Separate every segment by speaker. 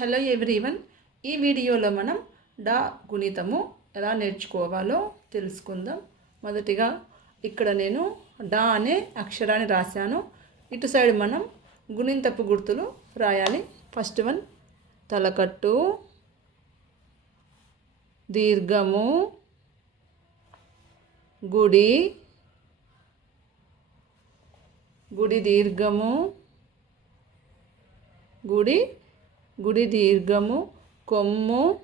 Speaker 1: Hello everyone ఈ వీడియోలో మనం డా గుణితము ఎలా నేర్చుకోవాలో తెలుసుకుందాం. మొదటిగా ఇక్కడ నేను డా అనే అక్షరాన్ని రాశాను. ఇటు సైడ్ మనం గుణింతపు గుర్తులు రాయాలి. ఫస్ట్ వన్ తలకట్టు దీర్ఘము గుడి గుడి దీర్ఘము గుడి గుడి దీర్ఘము కొమ్ము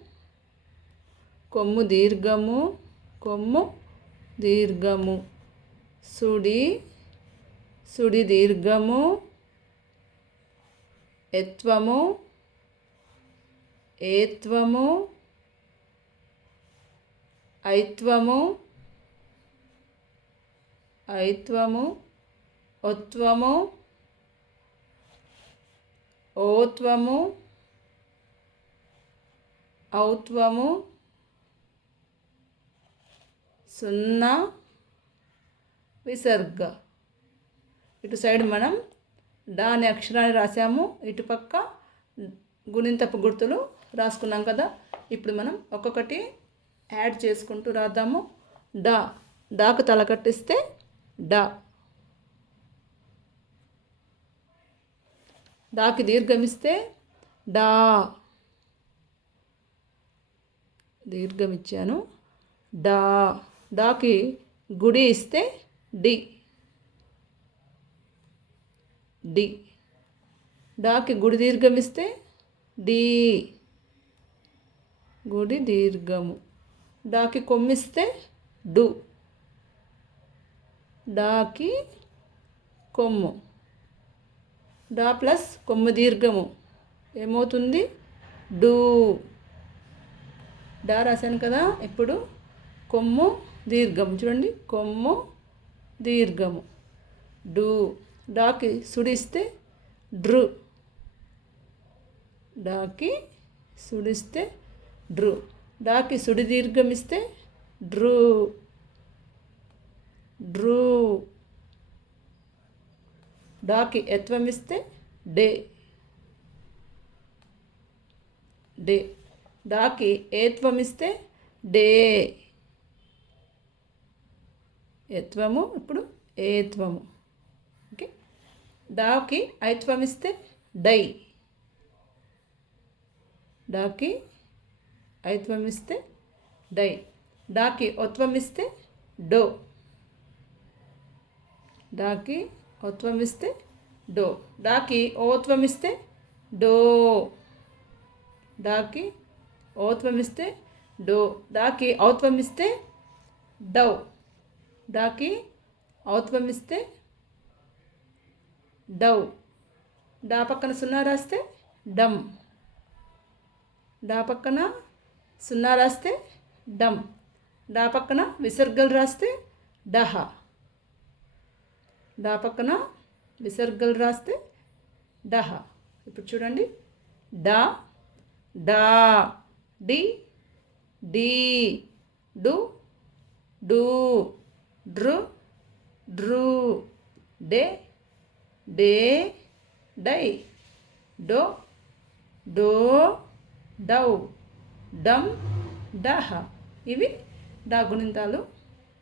Speaker 1: కొమ్ము దీర్ఘము కొమ్ము దీర్ఘము. సుడి సుడి దీర్ఘము ఎత్వము ఏత్వము ఐత్వము ఐత్వము ఒత్వము ఓత్వము ఔత్వము సున్నా విసర్గ. ఇటు సైడ్ మనం డా అనే అక్షరాన్ని రాసాము ఇటుపక్క గుణింతపు గుర్తులు రాసుకున్నాం కదా ఇప్పుడు మనం ఒక్కొక్కటి యాడ్ చేసుకుంటూ రాద్దాము. డా డాకు తల కట్టిస్తే డా. డాకి దీర్ఘమిస్తే డా. దీర్ఘమిచ్చాను. డా డాకి గుడి ఇస్తే డి. డి. డాకి గుడి దీర్ఘం ఇస్తే డి. గుడి దీర్ఘము. డాకి కొమ్మిస్తే డు. డాకి కొమ్ము. డా ప్లస్ కొమ్ము దీర్ఘము. ఏమవుతుంది? డూ. డా రాశాను కదా ఇప్పుడు కొమ్ము దీర్ఘము. చూడండి కొమ్ము దీర్ఘము. డూ. డాకి సుడిస్తే డ్రు. డాకి సుడిస్తే డ్రు. డాకి సుడి దీర్ఘమిస్తే డ్రూ. డ్రూ. డాకి ఎత్వమిస్తే డే. డే. దాకి ఏత్వమిస్తే డే. ఎత్వము ఇప్పుడు ఏత్వము ఓకే? దాకి ఐత్వమిస్తే డై. డాకి ఐత్వమిస్తే డై. డాకి ఒత్వమిస్తే డో. డాకి ఒత్వమిస్తే డో. డాకి ఓత్వమిస్తే డో. డాకి ఔత్వమిస్తే డో డాకి ఔత్వమిస్తే డౌ డాకి ఔత్వమిస్తే డౌ డా పక్కన సున్నా రాస్తే డమ్ డా పక్కన సున్నా రాస్తే డమ్ డా పక్కన విసర్గలు రాస్తే డహ డా పక్కన విసర్గలు రాస్తే డహ ఇప్పుడు చూడండి డా డా డి డి డు డు డ్రు డ్రు డే డే డై డో డో డౌ డమ్ డహ. ఇవి డాగుణింతాలు